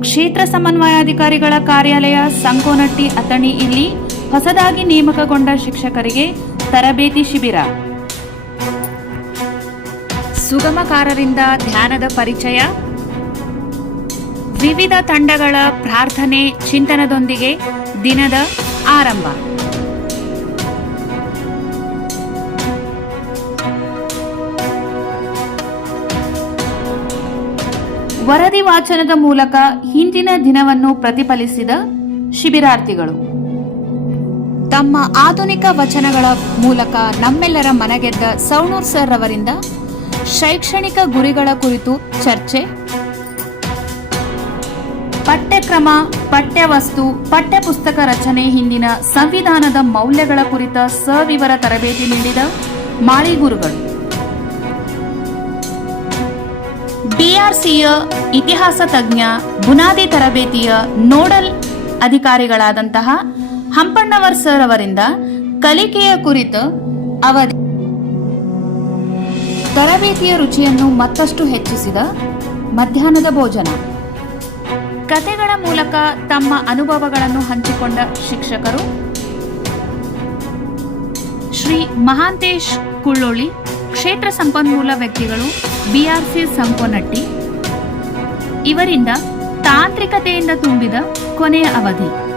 ಕ್ಷೇತ್ರ ಸಮನ್ವಯಾಧಿಕಾರಿಗಳ ಕಾರ್ಯಾಲಯ ಸಂಕೋನಟ್ಟಿ ಅಥಣಿ ಇಲ್ಲಿ ಹೊಸದಾಗಿ ನೇಮಕಗೊಂಡ ಶಿಕ್ಷಕರಿಗೆ ತರಬೇತಿ ಶಿಬಿರ. ಸುಗಮಕಾರರಿಂದ ಧ್ಯಾನದ ಪರಿಚಯ. ವಿವಿಧ ತಂಡಗಳ ಪ್ರಾರ್ಥನೆ ಚಿಂತನದೊಂದಿಗೆ ದಿನದ ಆರಂಭ. ವರದಿ ವಾಚನದ ಮೂಲಕ ಹಿಂದಿನ ದಿನವನ್ನು ಪ್ರತಿಫಲಿಸಿದ ಶಿಬಿರಾರ್ಥಿಗಳು. ತಮ್ಮ ಆಧುನಿಕ ವಚನಗಳ ಮೂಲಕ ನಮ್ಮೆಲ್ಲರ ಮನಗೆದ್ದ ಸೌಣೂರ್ ಸರ್ ಅವರಿಂದ ಶೈಕ್ಷಣಿಕ ಗುರಿಗಳ ಕುರಿತು ಚರ್ಚೆ. ಪಠ್ಯಕ್ರಮ, ಪಠ್ಯವಸ್ತು, ಪಠ್ಯಪುಸ್ತಕ ರಚನೆ ಹಿಂದಿನ ಸಂವಿಧಾನದ ಮೌಲ್ಯಗಳ ಕುರಿತ ಸವಿವರ ತರಬೇತಿ ನೀಡಿದ ಮಾಳಿ ಬಿಆರ್ಸಿಯ ಇತಿಹಾಸ ತಜ್ಞ, ಬುನಾದಿ ತರಬೇತಿಯ ನೋಡಲ್ ಅಧಿಕಾರಿಗಳಾದಂತಹ ಹಂಪಣ್ಣವರ್ ಸರ್ ಅವರಿಂದ ಕಲಿಕೆಯ ಕುರಿತು ಅವಧಿ ತರಬೇತಿಯ ರುಚಿಯನ್ನು ಮತ್ತಷ್ಟು ಹೆಚ್ಚಿಸಿದ ಮಧ್ಯಾಹ್ನದ ಭೋಜನ. ಕತೆಗಳ ಮೂಲಕ ತಮ್ಮ ಅನುಭವಗಳನ್ನು ಹಂಚಿಕೊಂಡ ಶಿಕ್ಷಕರು ಶ್ರೀ ಮಹಾಂತೇಶ್ ಕುಳ್ಳೋಳಿ ಕ್ಷೇತ್ರ ಸಂಪನ್ಮೂಲ ವ್ಯಕ್ತಿಗಳು ಬಿಆರ್ಸಿ ಸಂಪೋನಟ್ಟಿ. ಇವರಿಂದ ತಾಂತ್ರಿಕತೆಯಿಂದ ತುಂಬಿದ ಕೊನೆಯ ಅವಧಿ.